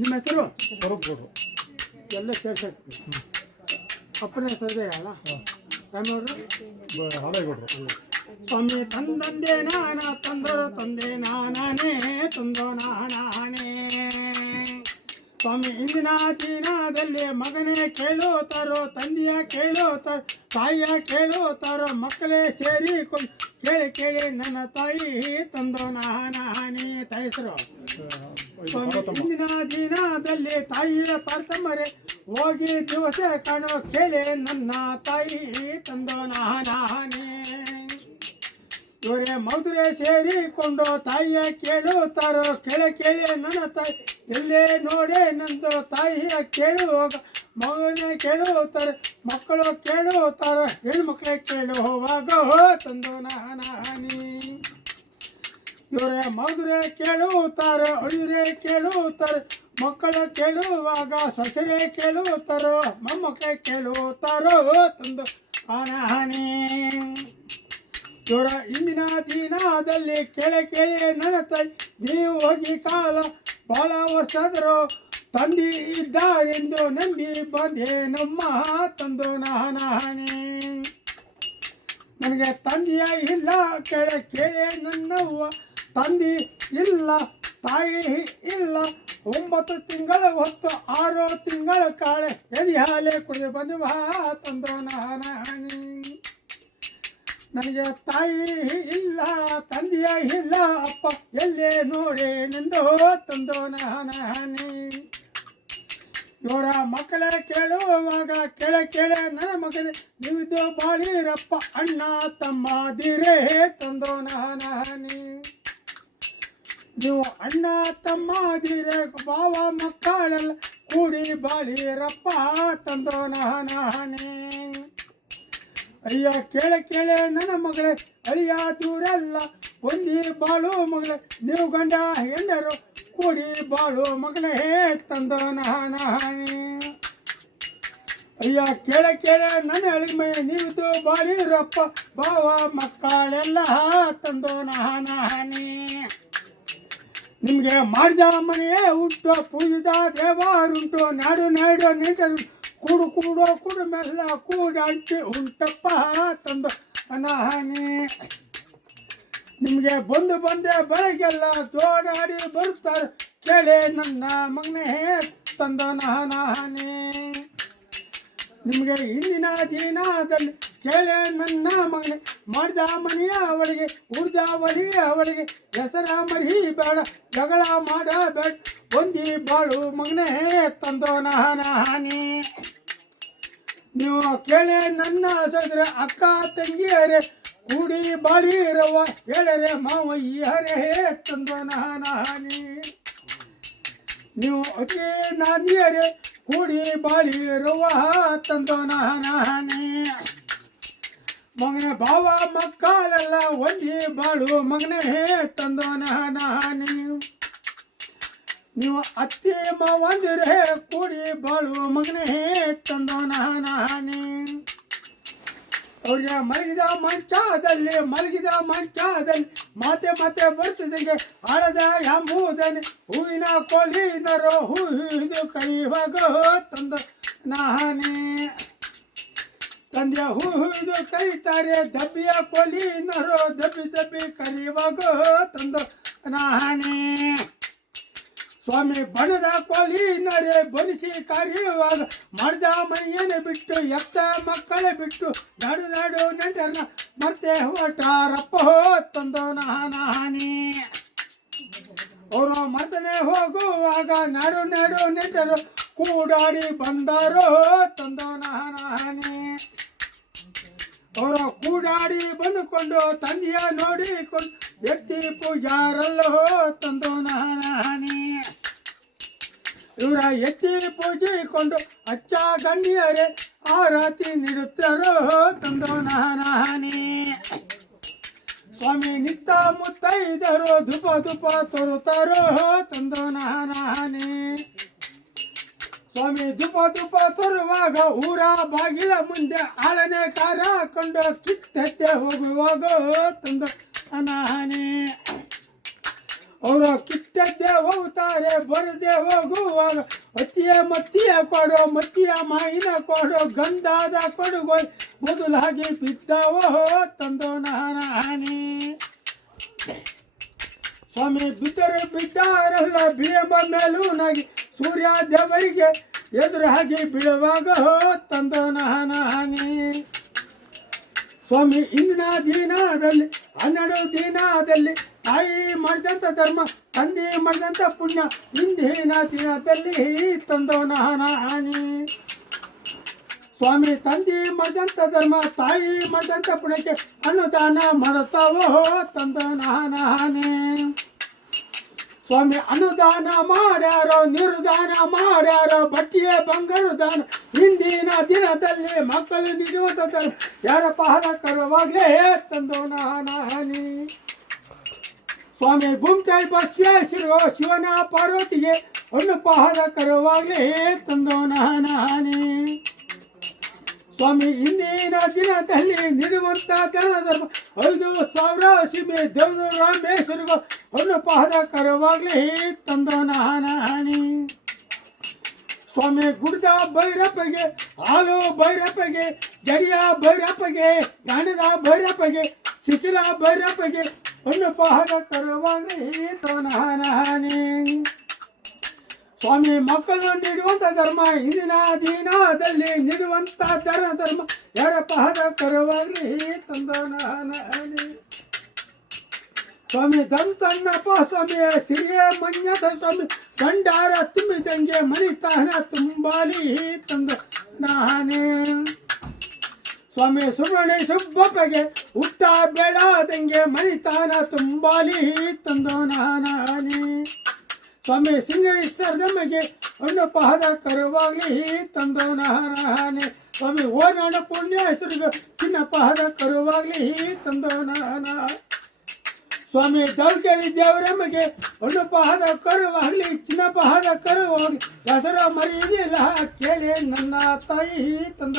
ನಿಮ್ಮ ಹೆಸರು ಹೊರಗ್ಬೋದು ಎಲ್ಲ ಸೇರ್ಸಾಕ್ತೀವಿ. ಅಪ್ಪನ ಹೆಸರು ಅಲ್ಲ ರಾಮೇಗೌಡರು ಹಾಲೇಗೌಡರು. ಸ್ವಾಮಿ ತಂದಂದೆ ನಾನ ತಂದರು ತಂದೆ ನಾನೇ ತಂದೋ ನಾನೇ. ಸ್ವಾಮಿ ಇಂದಿನ ದಿನದಲ್ಲಿ ಮಗನೇ ಕೇಳುತ್ತಾರೋ, ತಂದೆಯ ಕೇಳುತ್ತಾರೋ, ತಾಯಿಯ ಕೇಳುತ್ತಾರೋ, ಮಕ್ಕಳೇ ಸೇರಿಕೊಂಡು ಕೇಳಿ ಕೇಳಿ ನನ್ನ ತಾಯಿ ತಂದೋ ನಾನೇ. ತಾಯಿ ಹೆಸರು ಸ್ವಾಮಿ ಇಂದಿನ ದಿನದಲ್ಲಿ ತಾಯಿಯ ಪಾರ್ತಮ್ಮರೆ ಹೋಗಿ ದಿವಸ ಕಾಣೋ ಕೇಳಿ ನನ್ನ ತಾಯಿ ತಂದೋ ನಾನೇ. ಇವರೇ ಮಧುರೆ ಸೇರಿಕೊಂಡು ತಾಯಿಯ ಕೇಳುತ್ತಾರೋ, ಕೇಳಿ ಕೇಳಿ ನನ್ನ ತಾಯಿ ಎಲ್ಲೇ ನೋಡೆ ನಂದು ತಾಯಿಯ ಕೇಳುವಾಗ ಮಗನೇ ಕೇಳುತ್ತಾರೆ, ಮಕ್ಕಳು ಕೇಳುತ್ತಾರೆ, ಹೆಣ್ಮಕ್ಳೇ ಕೇಳುವಾಗ ತಂದು ನಾನೇ. ಇವರೇ ಮಧುರೆ ಕೇಳುತ್ತಾರೆ, ಅಳಿರೆ ಕೇಳುತ್ತಾರೆ, ಮಕ್ಕಳು ಕೇಳುವಾಗ ಸೊಸೆರೆ ಕೇಳುತ್ತಾರೋ, ಮೊಮ್ಮಕ್ಕಳೇ ಕೇಳುತ್ತಾರೋ ತಂದು ನಾನೇ. ಇವರ ಇಂದಿನ ದಿನದಲ್ಲಿ ಕೇಳಿ ಕೇಳಿ ನನ್ನ ತಾಯಿ ನೀವು ಹೋಗಿ ಕಾಲ ಬಹಳ ವರ್ಷಾದರೂ ತಂದೆ ಇದ್ದ ಎಂದು ನಂಬಿ ಬಂದೆ ನಮ್ಮ ತಂದು ನಾನೇ. ನನಗೆ ತಂದೆಯ ಇಲ್ಲ ಕೇಳಿ ಕೇಳಿ ನನ್ನವ್ವ ತಂದೆ ಇಲ್ಲ ತಾಯಿ ಇಲ್ಲ 9 ತಿಂಗಳ ಹೊತ್ತು 6 ತಿಂಗಳ ಕಾಳೆ ಎದೆ ಹಾಲೆ ಕುಡಿದು ಬಂದು ತಂದು ನಾನೇ. ನನಗೆ ತಾಯಿ ಇಲ್ಲ ತಂದೆಯ ಇಲ್ಲ ಅಪ್ಪ ಎಲ್ಲೇ ನೋಡಿ ನಿಂದು ತಂದೋ ನಾನೇ. ಇವರ ಮಕ್ಕಳೇ ಕೇಳುವಾಗ ಕೇಳಿ ಕೇಳಿ ನನ್ನ ಮಗನೇ ನೀವಿದ್ದು ಬಾಳಿರಪ್ಪ ಅಣ್ಣ ತಮ್ಮದಿರೇ ತಂದೋ ನಾನೇ. ನೀವು ಅಣ್ಣ ತಮ್ಮದಿರೇ ಬಾವ ಮಕ್ಕಳೆಲ್ಲ ಕೂಡಿ ಬಾಳಿರಪ್ಪ ತಂದೋ ನಾನೇ. ಅಯ್ಯ ಕೇಳಿ ಕೇಳಿ ನನ್ನ ಮಗಳೇ ಅಳಿಯ ದೂರಲ್ಲ ಒಂದಿ ಬಾಳು ಮಗಳೇ ನೀವು ಗಂಡ ಹೆಣ್ಣರು ಕೂಡಿ ಬಾಳು ಮಗಳೇ ತಂದೋ ನಾನೇ. ಅಯ್ಯ ಕೇಳಿ ಕೇಳಿ ನನ್ನ ಅಳಿಮೆ ನೀವಿದ್ದು ಬಾಳಿರಪ್ಪ ಬಾವ ಮಕ್ಕಳೆಲ್ಲ ತಂದೋ ನಾನೇ. ನಿಮಗೆ ಮಾಡಿದ ಮನೆಯೇ ಉಂಟು, ಪೂಜಿದ ದೇವರುಂಟು, ನಾಡು ನಾಡು ನಿಂತರು ಕೂಡು ಕೂಡೋ ಕೂಡು ಮೆಲ್ಲ ಕೂಡಾಡ್ತಿ ಉಂಟಪ್ಪ ತಂದು ನಾನೇ. ನಿಮಗೆ ಬಂದು ಬಂದೆ ಬೆಳಗ್ಗೆಲ್ಲ ತೋಡಾಡಿ ಬರ್ತಾರೆ ಕೇಳಿ ನನ್ನ ಮಗನೇ ತಂದು ನಾನೇ. ನಿಮಗೆ ಇಂದಿನ ದಿನದಲ್ಲಿ ಕೇಳಿ ನನ್ನ ಮಗನೇ ಮಾಡಿದ ಮನೆಯ ಅವಳಿಗೆ ಉಡ್ದ ಒಲಿ ಅವಳಿಗೆ ಹೆಸರ ಮರಿ ಬೇಡ ಜಗಳ ಮಾಡಬೇಡ ಒಂದಿ ಬಾಳು ಮಗನೇ ತಂದೋ ನಾನೇ. ನೀವು ಕೇಳಿ ನನ್ನ ಸೋದರ ಅಕ್ಕ ತಂಗಿಯರೇ ಕೂಡಿ ಬಾಳಿರವ್ವ ಕೇಳರೆ ಮಾವಯ್ಯರೇ ತಂದೋ ನಾನೇ. ನೀವು ಅತಿ ನಾದಿಯರೇ ಕೂಡಿ ಬಾಳಿರವ್ವ ತಂದೋ ನಾನೇ. ಮಗನೇ ಬಾವ ಮಕ್ಕಳೆಲ್ಲ ಒಂದಿ ಬಾಳು ಮಗನೇ ತಂದೋ ನಾನೇ. ನೀವು ಅತ್ತಿ ಮಾವಂದಿರೇ ಕೂಡಿ ಬಾಳು ಮಗನೇ ತಂದೋ ನಾನೇ. ಅವ್ರಿಗೆ ಮಲಗಿದ ಮಂಚದಲ್ಲಿ ಮಾತೆ ಮಾತೆ ಬರ್ತದೆ ಆಳದ ಎಂಬುದನ್ನೇ ಹೂವಿನ ಕೋಲಿನರೋ ಹೂವಿದು ಕೈವಾಗ ತಂದೋ ನಾನೇ. ತಂದೆಯ ಹೂವಿದು ಕರೀತಾರೆ ದಬ್ಬಿಯ ಕೋಲಿನರೋ ದಬ್ಬಿ ದಬ್ಬಿ ಕರೆಯುವಾಗ ತಂದೋ ನಾನೇ. ಸ್ವಾಮಿ ಬಣದ ಕೋಲಿನರೇ ಬನಿಸಿ ಕರೆಯುವಾಗ ಮಾಡಿದ ಮನೆಯನ್ನೇ ಬಿಟ್ಟು ಎತ್ತ ಮಕ್ಕಳ ಬಿಟ್ಟು ನಾಡು ನಾಡು ನೆಂಟರನ್ನ ಮತ್ತೆ ಹೊಟ್ಟಾರಪ್ಪ ತಂದೋ ನಾನೇ. ಅವರು ಮರ್ತನೆ ಹೋಗುವಾಗ ನಾಡು ನಾಡು ನೆಂಟರು ಕೂಡಾಡಿ ಬಂದಾರೋ ತಂದೋ ನಾನೇ. ಅವರು ಕೂಡಾಡಿ ಬಂದುಕೊಂಡು ತಂದೆಯ ನೋಡಿಕೊಂಡು ಎತ್ತಿ ಪೂಜಾರಲ್ಲೋ ತಂದೋ ನಾನೇ. ಇವರ ಎತ್ತಿ ಪೂಜಿಕೊಂಡು ಅಚ್ಚ ಗಣ್ಯರೇ ಆರತಿ ನೀಡುತ್ತಾರೋ ತಂದೋ ನಾನೇ. ಸ್ವಾಮಿ ನಿತ್ತ ಮುತ್ತೈದರು ಧೂಪ ಧೂಪ ತೋರುತ್ತಾರೋ ತಂದೋ ನಾನೇ. ಸ್ವಾಮಿ ಧೂಪ ತರುವಾಗ ಊರ ಬಾಗಿಲ ಮುಂದೆ ಆಳನೆ ಕಾರ ಕೊಂಡು ಕಿತ್ತೆತ್ತೆ ಹೋಗುವಾಗ ತಂದು ನಾನೇ. ಅವರ ಕಿತ್ತದ್ದೇ ಹೋಗ್ತಾರೆ ಬರದೆ ಹೋಗುವಾಗ ಅತ್ತಿಯ ಮತ್ತಿಯ ಕೊಡೋ ಮತ್ತಿಯ ಮಾಯಿನ ಕೊಡೋ ಗಂಧಾದ ಕೊಡುಗೋ ಬದಲಾಗಿ ಬಿದ್ದವೋ ತಂದೋ ನಾನಾನಿ ಸ್ವಾಮಿ ಬಿದ್ದರು ಬಿದ್ದಾರಲ್ಲ ಭೀಮ ಮೇಲೂ ನಾಗಿ ಸೂರ್ಯ ದೇವರಿಗೆ ಎದುರಾಗಿ ಬೀಳುವಾಗ ತಂದೋ ನಾನಾನಿ ಸ್ವಾಮಿ ಇಂದಿನ ದಿನದಲ್ಲಿ 12 ದಿನದಲ್ಲಿ ತಾಯಿ ಮಾಡಿದಂಥ ಧರ್ಮ ತಂದೆ ಮಾಡಿದಂಥ ಪುಣ್ಯ ಇಂದಿನ ದಿನದಲ್ಲಿ ತಂದೋ ನಾನಾನಿ ಸ್ವಾಮಿ ತಂದೆ ಮಾಡಿದಂಥ ಧರ್ಮ ತಾಯಿ ಮಾಡಿದಂಥ ಪುಣ್ಯಕ್ಕೆ ಅನುದಾನ ಮಾಡುತ್ತಾವೋ ತಂದೋ ನಾನಾನಿ ಸ್ವಾಮಿ ಅನುದಾನ ಮಾಡ್ಯಾರೋ ನಿರ್ದಾನ ಮಾಡ್ಯಾರೋ ಬಟ್ಟೆಯ ಬಂಗಾರ ದಾನ ಇಂದಿನ ದಿನದಲ್ಲಿ ಮಕ್ಕಳು ನೀಡುವಂಥ ಯಾರ ಪಾಲಕರವಾಗಲೇ ತಂದೋ ನಾನಾನಿ ಸ್ವಾಮಿ ಭೂಮಿತಾಯಿ ಬಸವೇಶ್ವರ ಶಿವನ ಪಾರ್ವತಿಗೆ ಒಂದು ಪಾಲಕರವಾಗಲೇ ತಂದೋ ನಾನಾನಿ ಸ್ವಾಮಿ ಇಂದಿನ ದಿನದಲ್ಲಿ ನೀಡುವಂಥ ದಾನ ಧರ್ಮ 5,000 ಸೀಮೆ ದೇವರು ರಾಮೇಶ್ವರಿಗೂ ಒಂದು ಪಾದಕರವಾಗಲಿ ತಂದೋ ನಾನಾನಿ ಸ್ವಾಮಿ ಗುಡ್ಡ ಭೈರಪ್ಪಗೆ ಹಾಲು ಭೈರಪ್ಪಗೆ ಜಡಿಯ ಭೈರಪ್ಪಗೆ ಗಾಣದ ಭೈರಪ್ಪಗೆ ಶಿಶಿಲ ಭೈರಪ್ಪಗೆ ಒಂದು ಪಾದಕರವಾಗಲಿ ತಂದೋ ನಾನಾನಿ ಸ್ವಾಮಿ ಮಕ್ಕಳು ನೀಡುವಂಥ ಧರ್ಮ ಇಂದಿನ ದಿನದಲ್ಲಿ ನೀಡುವಂಥ ಧರ್ಮ ಯಾರ ಪಾದಕರವಾಗಲಿ ತಂದೋ ನಾನಾನಿ ಸ್ವಾಮಿ ದಂತಣ್ಣಪ್ಪ ಸ್ವಾಮಿ ಸಿರಿಯ ಮನ್ಯದ ಸ್ವಾಮಿ ಭಂಡಾರ ತುಂಬಿದಂಗೆ ಮನಿತಾನ ತುಂಬಾಲಿ ತಂದ ನಾನೇ ಸ್ವಾಮಿ ಸುಬ್ರಹ್ಮಣ್ಯ ಸುಬ್ಬಪ್ಪಗೆ ಹುಟ್ಟ ಬೆಳದಂಗೆ ಮನಿತಾನ ತುಂಬಾಲಿ ತಂದೋ ನಾನೇ ಸ್ವಾಮಿ ಸಿಂಗೇಶ್ವರದಮ್ಮಗೆ ಹಣ್ಣು ಪಾದಕರವಾಗಲಿ ತಂದೋ ನಾನೇ ಸ್ವಾಮಿ ಓನಾಡ ಪುಣ್ಯೇಶ್ವರಿಗೆ ಚಿನ್ನ ಪಾದಕರವಾಗಲಿ ತಂದೋ ನಾನಾ ಸ್ವಾಮಿ ದೌಲ್ಕೇರಿ ದೇವರಮ್ಮಗೆ ಹಣ್ಣು ಪಾದಕರವಾಗಲಿ ಚಿನ್ನ ಪಾದಕರವಾಗಲಿ ಹೆಸರು ಮರೆಯಲಿಲ್ಲ ಕೇಳಿ ನನ್ನ ತಾಯಿ ತಂದ